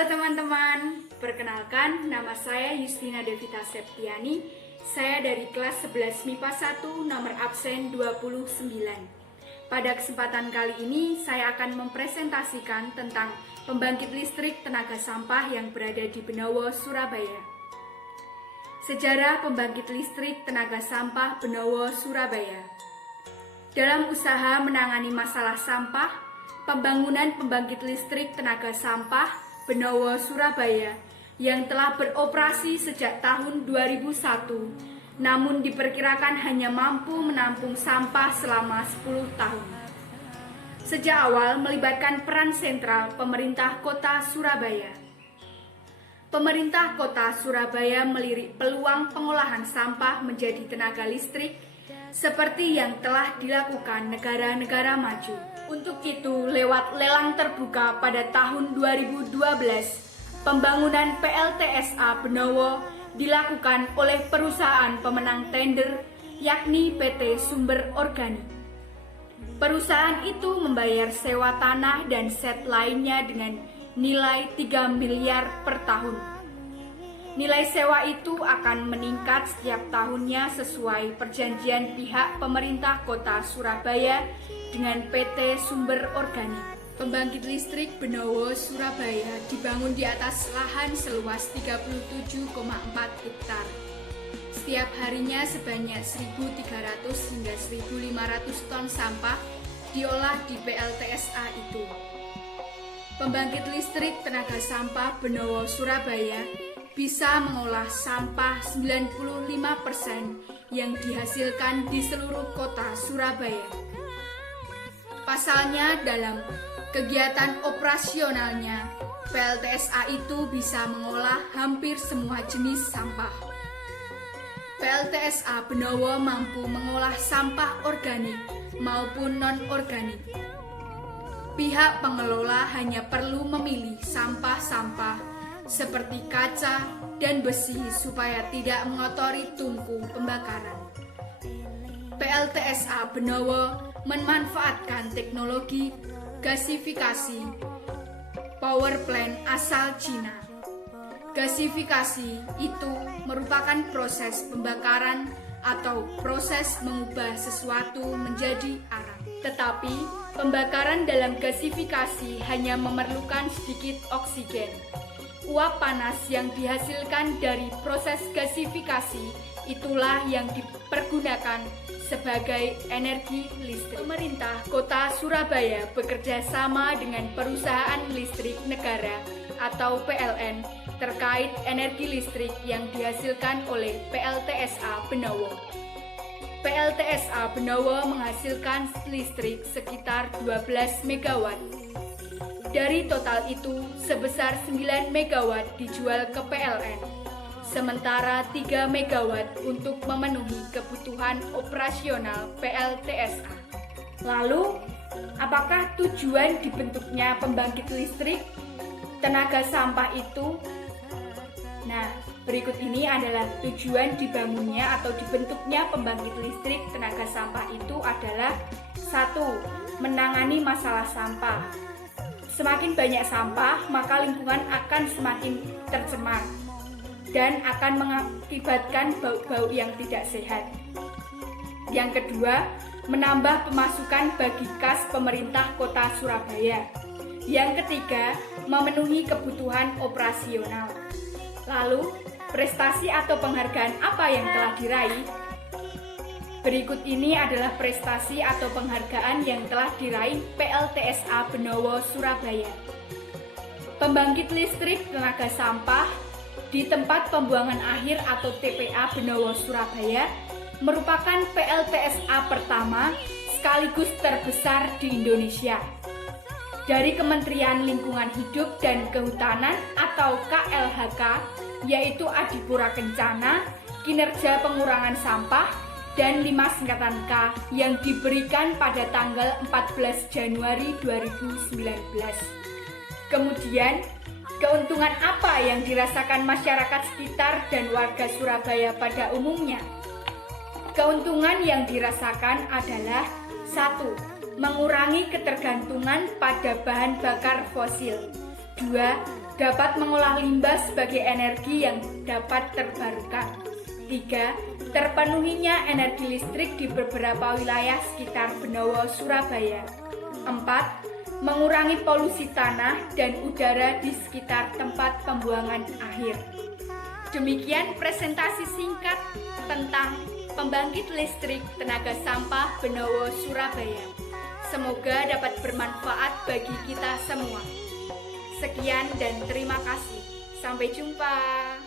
Halo teman-teman, perkenalkan nama saya Yustina Devita Septiani. Saya dari kelas 11 MIPA 1 nomor absen 29. Pada kesempatan kali ini saya akan mempresentasikan tentang pembangkit listrik tenaga sampah yang berada di Benowo, Surabaya. Sejarah pembangkit listrik tenaga sampah Benowo, Surabaya. Dalam usaha menangani masalah sampah, pembangunan pembangkit listrik tenaga sampah Benowo, Surabaya yang telah beroperasi sejak tahun 2001, namun diperkirakan hanya mampu menampung sampah selama 10 tahun. Sejak awal melibatkan peran sentral pemerintah kota Surabaya. Pemerintah kota Surabaya melirik peluang pengolahan sampah menjadi tenaga listrik seperti yang telah dilakukan negara-negara maju. Untuk itu, lewat lelang terbuka pada tahun 2012, pembangunan PLTSA Benowo dilakukan oleh perusahaan pemenang tender, yakni PT Sumber Organik. Perusahaan itu membayar sewa tanah dan set lainnya dengan nilai 3 miliar per tahun. Nilai sewa itu akan meningkat setiap tahunnya sesuai perjanjian pihak pemerintah kota Surabaya dengan PT Sumber Organik. Pembangkit listrik Benowo, Surabaya dibangun di atas lahan seluas 37,4 hektar. Setiap harinya sebanyak 1.300 hingga 1.500 ton sampah diolah di PLTSA itu. Pembangkit listrik tenaga sampah Benowo, Surabaya bisa mengolah sampah 95% yang dihasilkan di seluruh kota Surabaya. Pasalnya, dalam kegiatan operasionalnya, PLTSA itu bisa mengolah hampir semua jenis sampah. PLTSA Benowo mampu mengolah sampah organik maupun non-organik. Pihak pengelola hanya perlu memilih sampah-sampah seperti kaca dan besi supaya tidak mengotori tungku pembakaran. PLTSA Benowo memanfaatkan teknologi gasifikasi power plant asal Cina. Gasifikasi itu merupakan proses pembakaran atau proses mengubah sesuatu menjadi arang. Tetapi pembakaran dalam gasifikasi hanya memerlukan sedikit oksigen. Uap panas yang dihasilkan dari proses gasifikasi itulah yang dipergunakan sebagai energi listrik. Pemerintah Kota Surabaya bekerja sama dengan perusahaan listrik negara atau PLN terkait energi listrik yang dihasilkan oleh PLTSA Benowo. PLTSA Benowo menghasilkan listrik sekitar 12 MW. Dari total itu, sebesar 9 MW dijual ke PLN, sementara 3 MW untuk memenuhi kebutuhan operasional PLTSA. Lalu, apakah tujuan dibentuknya pembangkit listrik tenaga sampah itu? Nah, berikut ini adalah tujuan dibangunnya atau dibentuknya pembangkit listrik tenaga sampah itu adalah 1. Menangani masalah sampah. Semakin banyak sampah, maka lingkungan akan semakin tercemar dan akan mengakibatkan bau-bau yang tidak sehat. Yang kedua, menambah pemasukan bagi kas pemerintah kota Surabaya. Yang ketiga, memenuhi kebutuhan operasional. Lalu, prestasi atau penghargaan apa yang telah diraih? Berikut ini adalah prestasi atau penghargaan yang telah diraih PLTSA Benowo, Surabaya. Pembangkit listrik tenaga sampah di tempat pembuangan akhir atau TPA Benowo, Surabaya merupakan PLTSA pertama sekaligus terbesar di Indonesia. Dari Kementerian Lingkungan Hidup dan Kehutanan atau KLHK, yaitu Adipura Kencana, kinerja pengurangan sampah, dan 5 singkatan K yang diberikan pada tanggal 14 Januari 2019. Kemudian, keuntungan apa yang dirasakan masyarakat sekitar dan warga Surabaya pada umumnya? Keuntungan yang dirasakan adalah 1. Mengurangi ketergantungan pada bahan bakar fosil. 2. Dapat mengolah limbah sebagai energi yang dapat terbarukan. 3. Terpenuhinya energi listrik di beberapa wilayah sekitar Benowo, Surabaya. 4. Mengurangi polusi tanah dan udara di sekitar tempat pembuangan akhir. Demikian presentasi singkat tentang pembangkit listrik tenaga sampah Benowo, Surabaya. Semoga dapat bermanfaat bagi kita semua. Sekian dan terima kasih. Sampai jumpa.